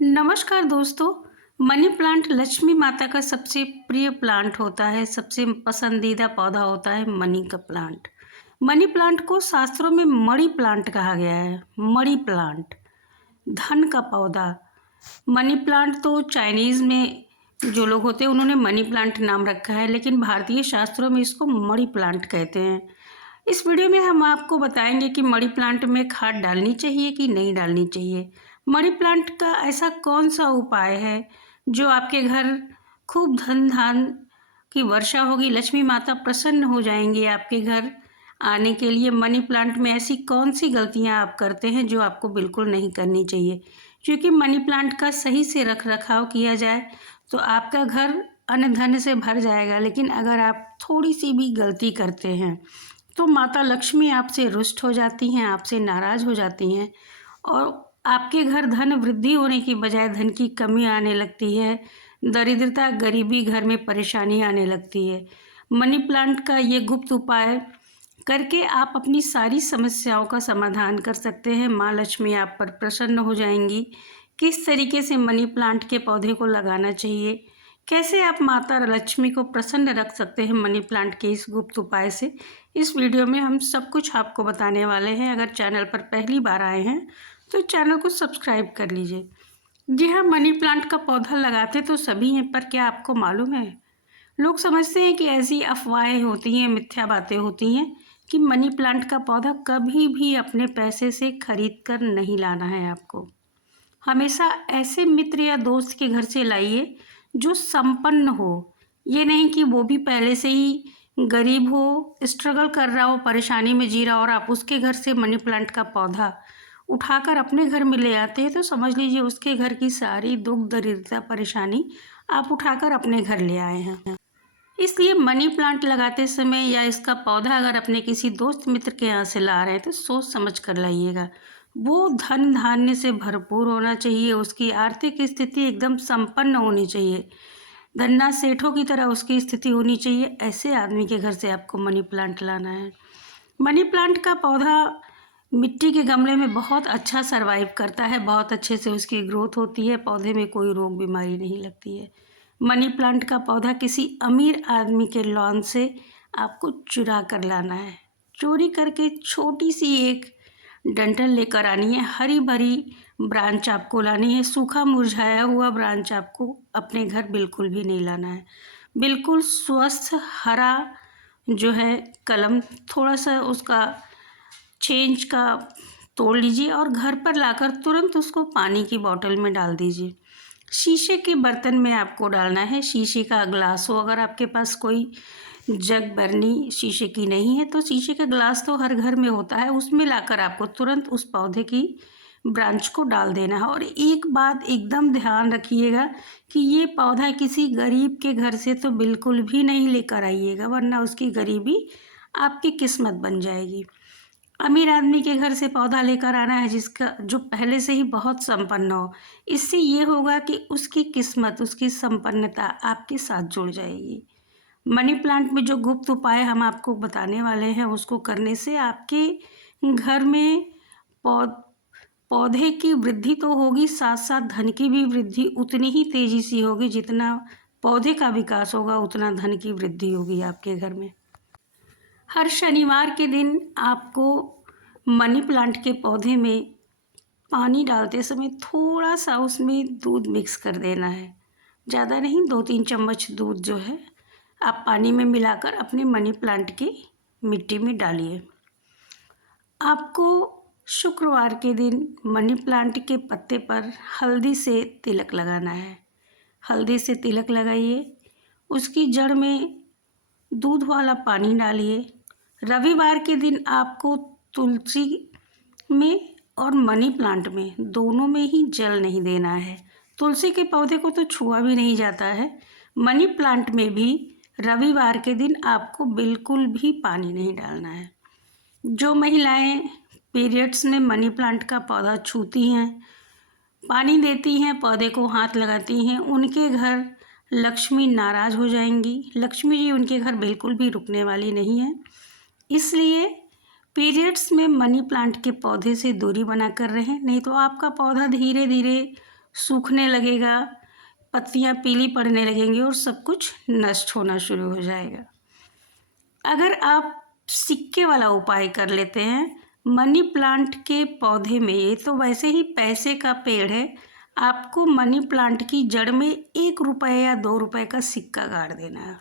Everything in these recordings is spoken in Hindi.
नमस्कार दोस्तों। मनी प्लांट लक्ष्मी माता का सबसे प्रिय प्लांट होता है। सबसे पसंदीदा पौधा होता है मनी का प्लांट। मनी प्लांट को शास्त्रों में मणि प्लांट कहा गया है। मणि प्लांट धन का पौधा। मनी प्लांट तो चाइनीज़ में जो लोग होते हैं उन्होंने मनी प्लांट नाम रखा है, लेकिन भारतीय शास्त्रों में इसको मणि प्लांट कहते हैं। इस वीडियो में हम आपको बताएंगे कि मनी प्लांट में खाद डालनी चाहिए कि नहीं डालनी चाहिए। मनी प्लांट का ऐसा कौन सा उपाय है जो आपके घर खूब धन धान की वर्षा होगी, लक्ष्मी माता प्रसन्न हो जाएंगी आपके घर आने के लिए। मनी प्लांट में ऐसी कौन सी गलतियां आप करते हैं जो आपको बिल्कुल नहीं करनी चाहिए, क्योंकि मनी प्लांट का सही से रख रखाव किया जाए तो आपका घर अन्न धन से भर जाएगा। लेकिन अगर आप थोड़ी सी भी गलती करते हैं तो माता लक्ष्मी आपसे रुष्ट हो जाती हैं, आपसे नाराज़ हो जाती हैं और आपके घर धन वृद्धि होने की बजाय धन की कमी आने लगती है। दरिद्रता, गरीबी, घर में परेशानी आने लगती है। मनी प्लांट का ये गुप्त उपाय करके आप अपनी सारी समस्याओं का समाधान कर सकते हैं। माँ लक्ष्मी आप पर प्रसन्न हो जाएंगी। किस तरीके से मनी प्लांट के पौधे को लगाना चाहिए, कैसे आप माता लक्ष्मी को प्रसन्न रख सकते हैं मनी प्लांट के इस गुप्त उपाय से, इस वीडियो में हम सब कुछ आपको बताने वाले हैं। अगर चैनल पर पहली बार आए हैं तो चैनल को सब्सक्राइब कर लीजिए। जी हाँ, मनी प्लांट का पौधा लगाते तो सभी हैं, पर क्या आपको मालूम है, लोग समझते हैं कि ऐसी अफवाहें होती हैं, मिथ्या बातें होती हैं कि मनी प्लांट का पौधा कभी भी अपने पैसे से खरीद कर नहीं लाना है आपको। हमेशा ऐसे मित्र या दोस्त के घर से लाइए जो संपन्न हो। ये नहीं कि वो भी पहले से ही गरीब हो, स्ट्रगल कर रहा हो, परेशानी में जी रहा हो और आप उसके घर से मनी प्लांट का पौधा उठाकर अपने घर में ले आते हैं तो समझ लीजिए उसके घर की सारी दुख दरिद्रता परेशानी आप उठाकर अपने घर ले आए हैं। इसलिए मनी प्लांट लगाते समय या इसका पौधा अगर अपने किसी दोस्त मित्र के यहाँ से ला रहे हैं तो सोच समझ कर लाइएगा। वो धन धान्य से भरपूर होना चाहिए, उसकी आर्थिक स्थिति एकदम संपन्न होनी चाहिए, धन्ना सेठों की तरह उसकी स्थिति होनी चाहिए। ऐसे आदमी के घर से आपको मनी प्लांट लाना है। मनी प्लांट का पौधा मिट्टी के गमले में बहुत अच्छा सरवाइव करता है, बहुत अच्छे से उसकी ग्रोथ होती है, पौधे में कोई रोग बीमारी नहीं लगती है। मनी प्लांट का पौधा किसी अमीर आदमी के लॉन से आपको चुरा कर लाना है। चोरी करके छोटी सी एक डंठल लेकर आनी है, हरी भरी ब्रांच आपको लानी है। सूखा मुरझाया हुआ ब्रांच आपको अपने घर बिल्कुल भी नहीं लाना है। बिल्कुल स्वस्थ हरा जो है कलम, थोड़ा सा उसका चेंज का तोड़ लीजिए और घर पर लाकर तुरंत उसको पानी की बोतल में डाल दीजिए। शीशे के बर्तन में आपको डालना है, शीशे का ग्लास हो। अगर आपके पास कोई जग बरनी शीशे की नहीं है तो शीशे का ग्लास तो हर घर में होता है, उसमें लाकर आपको तुरंत उस पौधे की ब्रांच को डाल देना है। और एक बात एकदम ध्यान रखिएगा कि ये पौधा किसी गरीब के घर से तो बिल्कुल भी नहीं लेकर आइएगा, वरना उसकी गरीबी आपकी किस्मत बन जाएगी। अमीर आदमी के घर से पौधा लेकर आना है जिसका जो पहले से ही बहुत संपन्न हो। इससे ये होगा कि उसकी किस्मत, उसकी संपन्नता आपके साथ जुड़ जाएगी। मनी प्लांट में जो गुप्त उपाय हम आपको बताने वाले हैं उसको करने से आपके घर में पौधे की वृद्धि तो होगी, साथ साथ धन की भी वृद्धि उतनी ही तेजी से होगी। जितना पौधे का विकास होगा उतना धन की वृद्धि होगी आपके घर में। हर शनिवार के दिन आपको मनी प्लांट के पौधे में पानी डालते समय थोड़ा सा उसमें दूध मिक्स कर देना है। ज़्यादा नहीं, 2-3 चम्मच दूध जो है आप पानी में मिलाकर अपने मनी प्लांट की मिट्टी में डालिए। आपको शुक्रवार के दिन मनी प्लांट के पत्ते पर हल्दी से तिलक लगाना है। हल्दी से तिलक लगाइए, उसकी जड़ में दूध वाला पानी डालिए। रविवार के दिन आपको तुलसी में और मनी प्लांट में दोनों में ही जल नहीं देना है। तुलसी के पौधे को तो छुआ भी नहीं जाता है। मनी प्लांट में भी रविवार के दिन आपको बिल्कुल भी पानी नहीं डालना है। जो महिलाएं पीरियड्स में मनी प्लांट का पौधा छूती हैं, पानी देती हैं, पौधे को हाथ लगाती हैं, उनके घर लक्ष्मी नाराज़ हो जाएंगी। लक्ष्मी जी उनके घर बिल्कुल भी रुकने वाली नहीं है। इसलिए पीरियड्स में मनी प्लांट के पौधे से दूरी बना कर रहें, नहीं तो आपका पौधा धीरे धीरे सूखने लगेगा, पत्तियाँ पीली पड़ने लगेंगी और सब कुछ नष्ट होना शुरू हो जाएगा। अगर आप सिक्के वाला उपाय कर लेते हैं, मनी प्लांट के पौधे में, ये तो वैसे ही पैसे का पेड़ है, आपको मनी प्लांट की जड़ में 1 रुपए या 2 रुपए का सिक्का गाड़ देना है।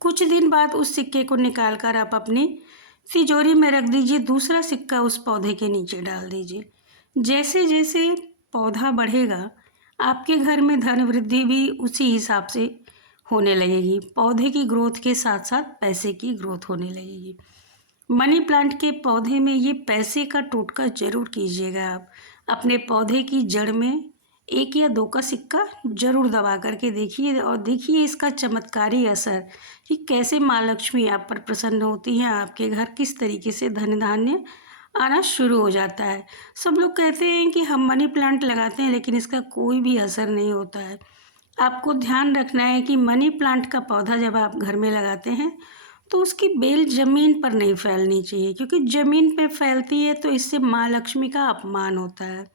कुछ दिन बाद उस सिक्के को निकाल कर आप अपनी तिजोरी में रख दीजिए, दूसरा सिक्का उस पौधे के नीचे डाल दीजिए। जैसे जैसे पौधा बढ़ेगा, आपके घर में धन वृद्धि भी उसी हिसाब से होने लगेगी। पौधे की ग्रोथ के साथ साथ पैसे की ग्रोथ होने लगेगी। मनी प्लांट के पौधे में ये पैसे का टोटका जरूर कीजिएगा। आप अपने पौधे की जड़ में 1 या 2 का सिक्का जरूर दबा करके देखिए और देखिए इसका चमत्कारी असर कि कैसे माँ लक्ष्मी आप पर प्रसन्न होती हैं, आपके घर किस तरीके से धन धान्य आना शुरू हो जाता है। सब लोग कहते हैं कि हम मनी प्लांट लगाते हैं लेकिन इसका कोई भी असर नहीं होता है। आपको ध्यान रखना है कि मनी प्लांट का पौधा जब आप घर में लगाते हैं तो उसकी बेल ज़मीन पर नहीं फैलनी चाहिए, क्योंकि ज़मीन पे फैलती है तो इससे माँ लक्ष्मी का अपमान होता है।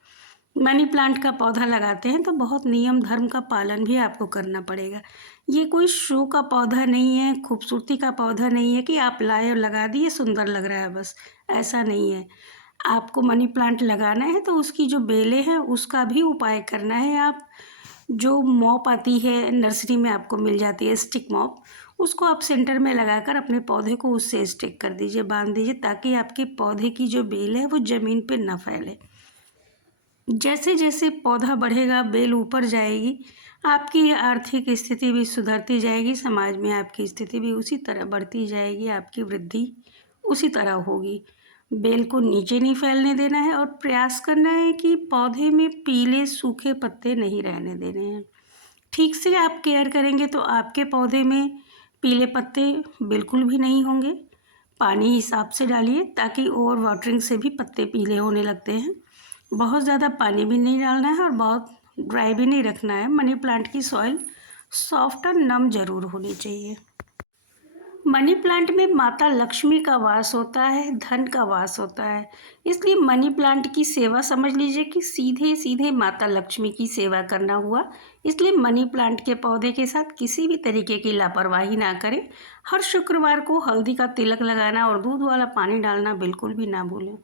मनी प्लांट का पौधा लगाते हैं तो बहुत नियम धर्म का पालन भी आपको करना पड़ेगा। ये कोई शो का पौधा नहीं है, खूबसूरती का पौधा नहीं है कि आप लाए और लगा दिए, सुंदर लग रहा है बस, ऐसा नहीं है। आपको मनी प्लांट लगाना है तो उसकी जो बेलें हैं उसका भी उपाय करना है। आप जो मॉप आती है नर्सरी में, आपको मिल जाती है स्टिक मॉप, उसको आप सेंटर में लगाकर अपने पौधे को उससे स्टिक कर दीजिए, बांध दीजिए, ताकि आपके पौधे की जो बेल है वो ज़मीन पे न फैले। जैसे जैसे पौधा बढ़ेगा, बेल ऊपर जाएगी, आपकी आर्थिक स्थिति भी सुधरती जाएगी, समाज में आपकी स्थिति भी उसी तरह बढ़ती जाएगी, आपकी वृद्धि उसी तरह होगी। बेल को नीचे नहीं फैलने देना है और प्रयास करना है कि पौधे में पीले सूखे पत्ते नहीं रहने देने हैं। ठीक से आप केयर करेंगे तो आपके पौधे में पीले पत्ते बिल्कुल भी नहीं होंगे। पानी हिसाब से डालिए, ताकि ओवर वाटरिंग से भी पत्ते पीले होने लगते हैं। बहुत ज़्यादा पानी भी नहीं डालना है और बहुत ड्राई भी नहीं रखना है। मनी प्लांट की सॉइल सॉफ्ट और नम जरूर होनी चाहिए। मनी प्लांट में माता लक्ष्मी का वास होता है, धन का वास होता है। इसलिए मनी प्लांट की सेवा समझ लीजिए कि सीधे सीधे माता लक्ष्मी की सेवा करना हुआ। इसलिए मनी प्लांट के पौधे के साथ किसी भी तरीके की लापरवाही ना करें। हर शुक्रवार को हल्दी का तिलक लगाना और दूध वाला पानी डालना बिल्कुल भी ना भूलें।